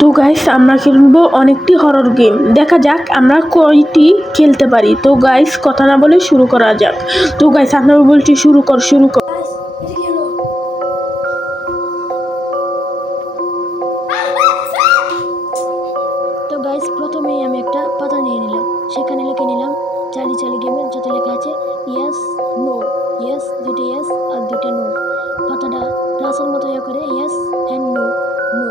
তো গাইস আমরা খেলবো অনেকটি হরর গেম। দেখা যাক আমরা কয়টি খেলতে পারি। তো গাইস কথা না বলে শুরু করা যাক। তো গাইস আপনারা বলছি শুরু কর। তো গাইস প্রথমেই আমি একটা পাতা নিয়ে নিলাম, সেখানে লিখে নিলাম চালি চালি গেমের, যাতে লেখা আছে ইয়েস নো। ইয়েস দুটো ইয়েস আর দুটো নো। পাতাটা প্লাসের মতো করে ইয়েস অ্যান্ড নো নো।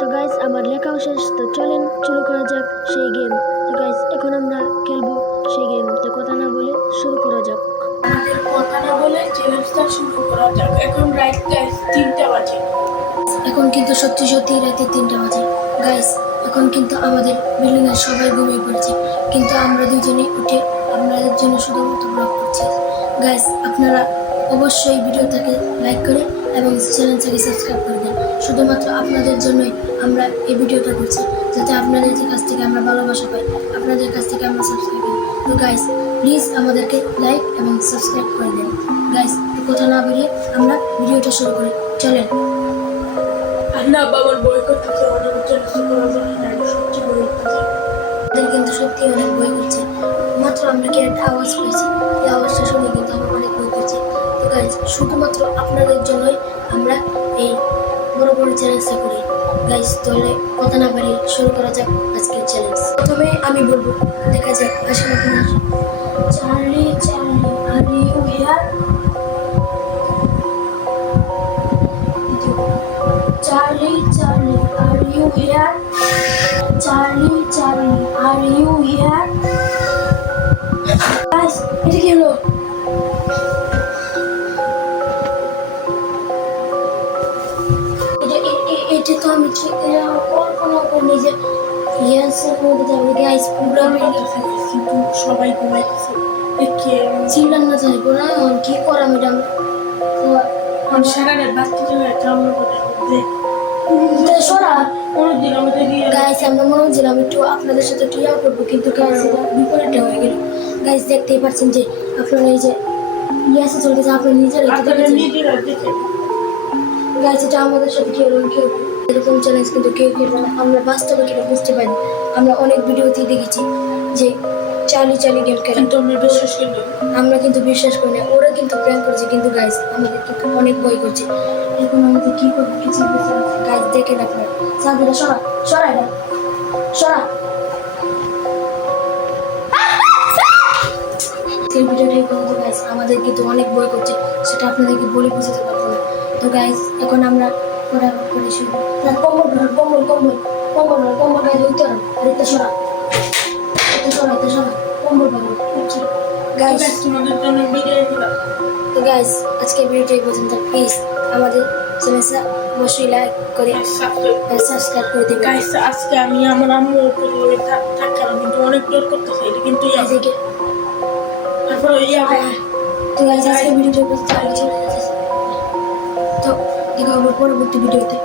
তো গাইস আমার লেখাও শেষ, তো চলেন শুরু করা যাক সেই গেম। তো গাইস এখন আমরা খেলবো সেই গেম। তো কথা না বলে শুরু করা যাক। আমাদের কথা না বলে চ্যালেঞ্জটা শুরু করা যাক। এখন রাইট গাইস 3টা বাজে। এখন কিন্তু সত্যি সত্যি রাতে 3টা বাজে। গাইস এখন কিন্তু আমাদের বিল্ডিং এর সবাই ঘুমিয়ে পড়েছে, কিন্তু আমরা দুজনে উঠে আপনাদের জন্য শুধুমাত্র ব্লগ করছি। গাইস আপনারা অবশ্যই ভিডিওটাকে লাইক করে এবং চ্যানেলটাকে সাবস্ক্রাইব করে দেন। শুধুমাত্র আপনাদের জন্যই আমরা এই ভিডিওটা করছি, যাতে আপনাদের কাছ থেকে আমরা ভালোবাসা পাই, আপনাদের কাছ থেকে আমরা সাবস্ক্রাইব করি। তো গাইস প্লিজ আমাদেরকে লাইক এবং সাবস্ক্রাইব করে দেন। গাইস কথা না বেরিয়ে আমরা ভিডিওটা শুরু করি, চলেন। না বাবার বই করতেছে, অনেক চ্যালেঞ্জ করা যায় না, সত্যি বই করতেছে। আমাদের কিন্তু সত্যি অনেক বই করছে। মাত্র আমরা কি একটা আওয়াজ পেয়েছি, এই আওয়াজটা শুনে কিন্তু আমার অনেক বই করছে। তো গাইজ শুধুমাত্র আপনাদের জন্যই আমরা এই বড় বড় চ্যালেঞ্জটা করি। গাইজ তাহলে কথা না বাড়িয়ে শুরু করা যাক আজকের চ্যালেঞ্জ। প্রথমে আমি বলবো, দেখা যাক আসেন এখন আসেন। Charlie Charlie are you here? Charlie Charlie are you here? Charlie Charlie are you here? Guys এটা কি হলো? এটা তো আমি কল্পনা করিনি যে ইয়াসের মধ্যে যাবে। গাইস প্রোগ্রামে কিন্তু সবাই ঘুমাইতেছে, দেখে চিল্লান না যাইবো না, এখন কি করা ম্যাডাম? আমি সারা রাত বাচ্চা চলে কামড় করে সরা কোনোদিন আমাদের গাইস আমরা মনে হচ্ছিলাম একটু আপনাদের সাথে ক্লিয়ার করবো, কিন্তু গাইস বিপরীতটা হয়ে গেল। গাইস দেখতেই পাচ্ছেন যে আপনারা এই যে ইয়াসে চলতেছে, আপনারা নিজেরা দেখে গাইস এটা আমাদের সাথে কেউ এরকম চ্যালেঞ্জ কিন্তু কেউ না। আমরা বাস্তবে কেউ বুঝতে পারি। আমরা অনেক ভিডিওতেই দেখেছি যে চালি চালি গেম খেলে, কিন্তু আমরা বিশ্বাস করি না। আমরা কিন্তু বিশ্বাস করি না। ওরা কিন্তু প্র্যাঙ্ক করছে, কিন্তু গাইস আমাদের কিন্তু অনেক ভয় করছে। এখন আমাদের কি করবো কিছু বুঝতে পারছি। গাইস দেখেন আপনারা, সাদিরা সরা সরা এটা সরা। সেই ভিডিওটাই কিন্তু গাইস আমাদের কিন্তু অনেক ভয় করছে, সেটা আপনাদেরকে বলে বুঝতে পারবো না। তো গাইস এখন আমরা ফটাফট করে শুরু। কম্বল কম্বল কম্বল কম্বল কম্বল গাইস উত্তর আর এটা সরা কম্বল গাইস তোমাদের জন্য ভিডিও দিলাম। তো গাইস আজকে ভিডিওটা এই পর্যন্ত। প্লিজ আমাদের চ্যানেলটা অবশ্যই লাইক করে সাবস্ক্রাইব করে দিবেন। গাইস আজকে আমি আমার আম্মু উপরে থাকলাম, কিন্তু অনেক ডর করতেছে এটা, কিন্তু তারপরে তো গাইস আজকে ভিডিওটা এই পর্যন্ত। তো দেখা হবে পরবর্তী ভিডিওতে।